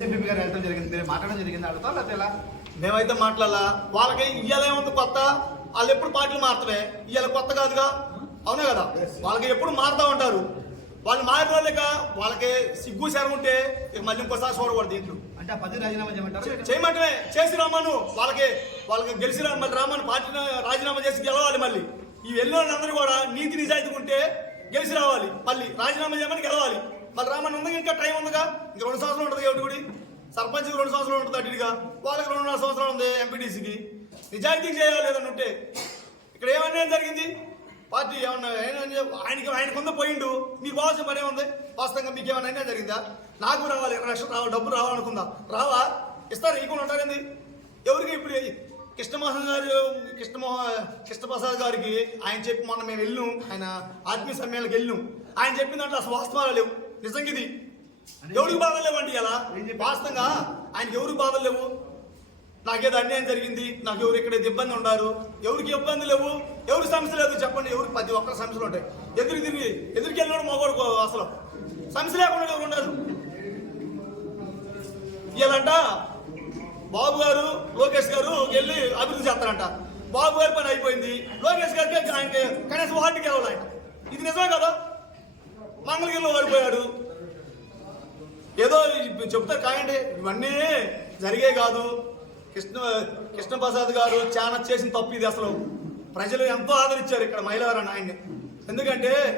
గారు వెళ్ళడం జరిగింది, మీరు మాట్లాడడం జరిగింది, అడుగుతా లేకపోతే ఎలా? మేమైతే మాట్లాడాలా వాళ్ళకి ఇయ్యాల ఏముంది కొత్త, వాళ్ళు ఎప్పుడు పార్టీలు మారుతారే, ఇవాళ కొత్త కాదుగా, అవునా కదా? వాళ్ళకి ఎప్పుడు మారుతా ఉంటారు. వాళ్ళు మారిన వాళ్ళక వాళ్ళకి సిగ్గు శరం ఉంటే ఇక మళ్ళీ ఇంకోసారి చూడకూడదు దీంట్లో. అంటే ఆ పదవి రాజీనామా చేయమంటారు? చేయమంటే చేసి రమ్మను, వాళ్ళకి గెలిచి మళ్ళీ రమ్మని పార్టీని రాజీనామా చేసి గెలవాలి. మళ్ళీ ఈ వెళ్ళిన వాళ్ళందరూ కూడా నీతి నిజాయితీ ఉంటే గెలిచి రావాలి, మళ్ళీ రాజీనామా చేయమని గెలవాలి. మళ్ళీ రామని ఉంది, ఇంకా టైం ఉందిగా, ఇంకా 2 సంవత్సరాలు ఉంటుంది. ఒకటి కూడా సర్పంచ్కి 2 సంవత్సరాలు ఉంటుంది, అటుగా వాళ్ళకి 2.5 సంవత్సరాలు ఉంది. ఎంపీటీసీకి నిజాయితీ చేయాలి ఏదన్నా ఉంటే. ఇక్కడ ఏమన్నా జరిగింది, పార్టీ ఏమన్నా ఆయనకుందా పోయిండు, మీకు కావాల్సిన పని ఏముంది? వాస్తవంగా మీకు ఏమన్నా జరిగిందా? నాకు రావాలి 20 లక్షలు రావాలి, డబ్బులు రావాలనుకుందా, రావా? ఇస్తారు, ఈకుండా ఉంటారండి. ఎవరికి ఇప్పుడు కృష్ణప్రసాద్ గారికి ఆయన చెప్పి మొన్న మేము వెళ్ళాం, ఆయన ఆత్మీయ సమ్మేళనకి వెళ్ళాం, ఆయన చెప్పిన దాంట్లో అసలు వాస్తవాలు లేవు. నిజంగా ఇది ఎవరికి బాధలు లేవండి. ఇలా వాస్తవంగా ఆయనకి ఎవరికి బాధలు లేవు. నాకేదో అన్యాయం జరిగింది, నాకు ఎవరు ఎక్కడైతే ఇబ్బంది ఉన్నారు, ఎవరికి ఇబ్బంది లేవు, ఎవరికి సమస్య లేదు చెప్పండి. ఎవరికి 10 ఒక్కరి సమస్యలు ఉంటాయి. ఎదురికి వెళ్ళినాడు మగోడు, అసలు సమస్య లేకుండా ఎవరు ఉన్నారు. ఇలాంట బాబు గారు లోకేష్ గారు వెళ్ళి అభివృద్ధి చేస్తారంట. బాబు గారి పని అయిపోయింది, లోకేష్ గారికి ఆయనకి కనీసం వాటికి వెళ్ళాలి. ఆయన ఇది నిజమే కదా? మంగళగిరిలో ఓడిపోయాడు, ఏదో చెప్తారు కాయండి, ఇవన్నీ జరిగే కాదు. కృష్ణప్రసాద్ గారు చాలా చేసిన తప్పు ఇది. అసలు ప్రజలు ఎంతో ఆదరించారు ఇక్కడ మైలవరం ఆయన్ని. ఎందుకంటే